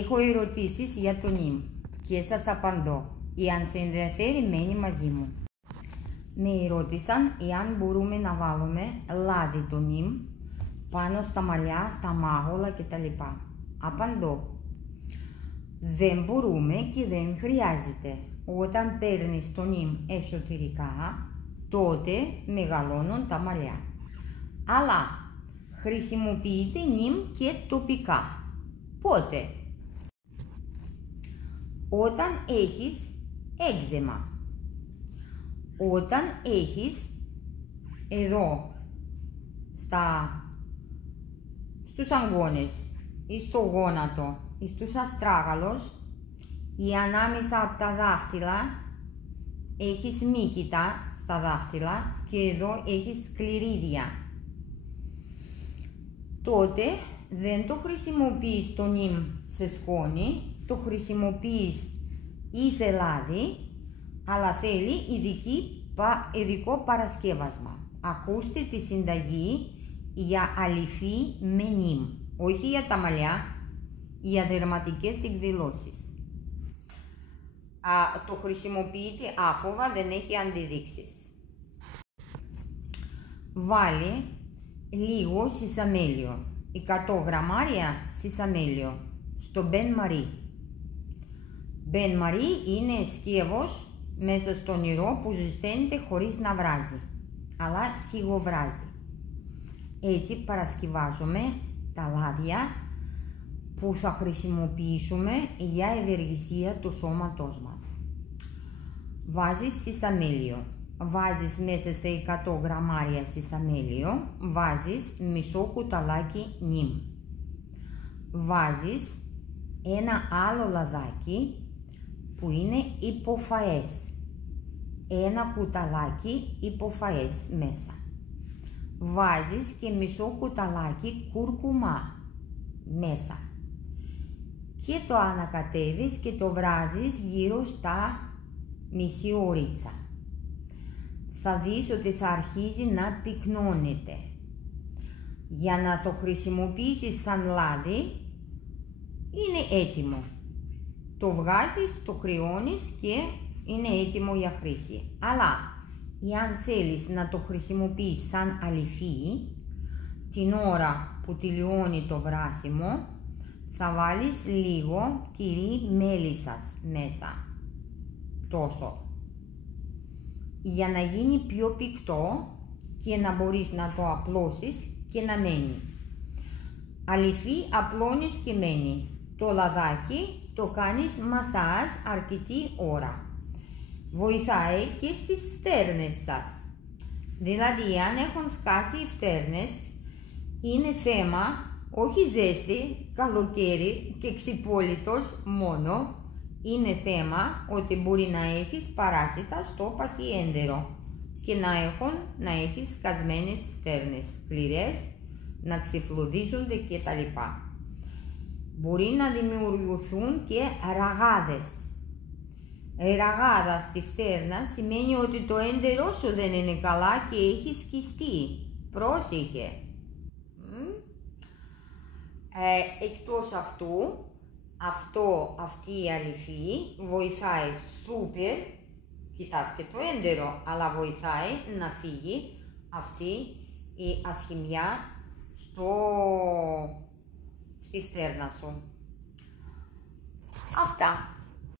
Έχω ερωτήσεις για το νυμ και σας απαντώ. Εάν σε ενδιαφέρει, μένει μαζί μου. Με ρώτησαν εάν μπορούμε να βάλουμε λάδι το νυμ πάνω στα μαλλιά, στα μάγουλα κτλ. Απαντώ. Δεν μπορούμε και δεν χρειάζεται. Όταν παίρνεις το νυμ εσωτερικά, τότε μεγαλώνουν τα μαλλιά. Αλλά χρησιμοποιείται νυμ και τοπικά. Πότε? Όταν έχεις έξεμα. Όταν έχεις εδώ στους αγκώνες ή στο γόνατο ή στους αστράγαλους ή ανάμεσα από τα δάχτυλα έχεις μύκητα στα δάχτυλα και εδώ έχεις σκληρίδια. Τότε δεν το χρησιμοποιείς το νυμ σε σκόνη, το χρησιμοποιείς ή σε λάδι, αλλά θέλει ειδικό παρασκεύασμα. Ακούστε τη συνταγή για αληφή με νυμ, όχι για τα μαλλιά, για δερματικές εκδηλώσεις. Το χρησιμοποιείτε άφοβα, δεν έχει αντιδείξεις. Βάλει λίγο σισαμέλιο, 100 γραμμάρια σισαμέλιο, στο μπεν μαρί. Μπεν μαρί είναι σκεύος μέσα στο νερό που ζεσταίνεται χωρίς να βράζει, αλλά σιγοβράζει. Έτσι παρασκευάζουμε τα λάδια που θα χρησιμοποιήσουμε για ευεργεσία του σώματός μας. Βάζεις σισαμέλιο, βάζεις μέσα σε 100 γραμμάρια σισαμέλιο, βάζεις μισό κουταλάκι νυμ. Βάζεις ένα άλλο λαδάκι που είναι υποφαές, ένα κουταλάκι υποφαές μέσα. Βάζεις και μισό κουταλάκι κουρκουμά μέσα και το ανακατεύεις και το βράζεις γύρω στα μισή ωρίτσα. Θα δεις ότι θα αρχίζει να πυκνώνεται. Για να το χρησιμοποιήσεις σαν λάδι είναι έτοιμο. Το βγάζεις, το κρυώνεις και είναι έτοιμο για χρήση. Αλλά εάν θέλεις να το χρησιμοποιείς σαν αληφή, την ώρα που τελειώνει το βράσιμο, θα βάλεις λίγο τυρί μέλισσας μέσα. Τόσο. Για να γίνει πιο πυκτό και να μπορείς να το απλώσεις και να μένει. Αληφή απλώνεις και μένει. Το λαδάκι το κάνεις μασάζ αρκετή ώρα. Βοηθάει και στις φτέρνες σας. Δηλαδή αν έχουν σκάσει οι φτέρνες, είναι θέμα όχι ζέστη, καλοκαίρι και ξυπόλυτος μόνο. Είναι θέμα ότι μπορεί να έχεις παράσιτα στο παχυέντερο και να έχεις σκασμένες φτέρνες, σκληρές, να ξεφλουδίζονται κτλ. Μπορεί να δημιουργηθούν και ραγάδες. Ραγάδα στη φτέρνα σημαίνει ότι το έντερό σου δεν είναι καλά και έχει σκιστεί. Πρόσεχε. Εκτός αυτού, αυτή η αληφή βοηθάει σούπερ, κοιτάς και το έντερο, αλλά βοηθάει να φύγει αυτή η ασχημιά στη φτέρνα σου. Αυτά.